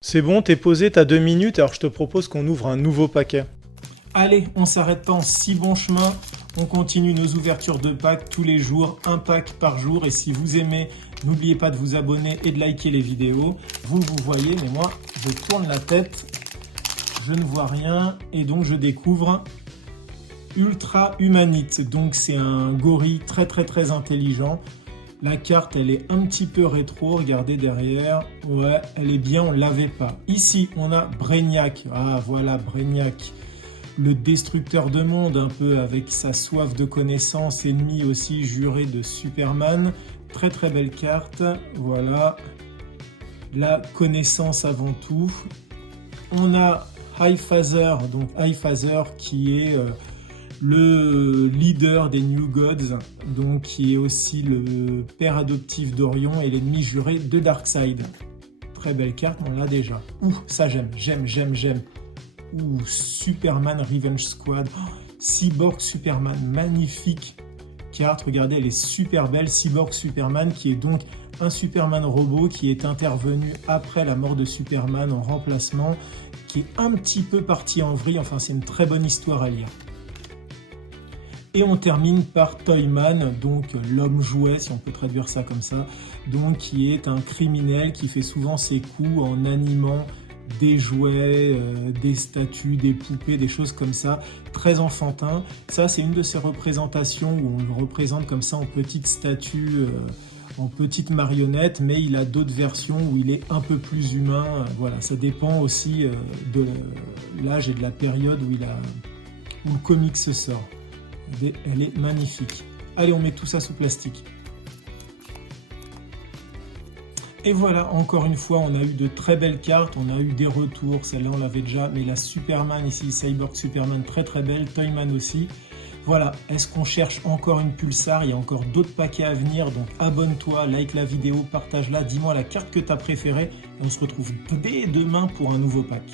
C'est bon, t'es posé, t'as 2 minutes, alors je te propose qu'on ouvre un nouveau paquet. Allez, on s'arrête pas en si bon chemin. On continue nos ouvertures de packs tous les jours, un pack par jour. Et si vous aimez, n'oubliez pas de vous abonner et de liker les vidéos. Vous voyez, mais moi, je tourne la tête. Je ne vois rien. Et donc, je découvre Ultra Humanite. Donc, c'est un gorille très intelligent. La carte, elle est un petit peu rétro, regardez derrière. Ouais, elle est bien, on ne l'avait pas. Ici, on a Brainiac. Ah, voilà, Brainiac. Le destructeur de monde, un peu avec sa soif de connaissance, ennemi aussi juré de Superman. Très belle carte, voilà. La connaissance avant tout. On a Highfather, donc Highfather qui est le leader des New Gods, donc qui est aussi le père adoptif d'Orion et l'ennemi juré de Darkseid. Très belle carte, on l'a déjà. Ouh, ça j'aime. Ouh, Superman Revenge Squad. Oh, Cyborg Superman, magnifique carte. Regardez, elle est super belle. Cyborg Superman, qui est donc un Superman robot qui est intervenu après la mort de Superman en remplacement, qui est un petit peu parti en vrille. Enfin, c'est une très bonne histoire à lire. Et on termine par Toyman, donc l'homme jouet, si on peut traduire ça comme ça, donc qui est un criminel qui fait souvent ses coups en animant des jouets, des statues, des poupées, des choses comme ça, très enfantin. Ça, c'est une de ces représentations où on le représente comme ça en petite statue, en petite marionnette, mais il a d'autres versions où il est un peu plus humain. Voilà, ça dépend aussi de l'âge et de la période où le comic se sort. Elle est magnifique. Allez, on met tout ça sous plastique. Et voilà, encore une fois, on a eu de très belles cartes, on a eu des retours, celle-là on l'avait déjà, mais la Superman ici, Cyborg Superman, très belle, Toyman aussi. Voilà, est-ce qu'on cherche encore une Pulsar? Il y a encore d'autres paquets à venir, donc abonne-toi, like la vidéo, partage-la, dis-moi la carte que tu as préférée. On se retrouve dès demain pour un nouveau pack.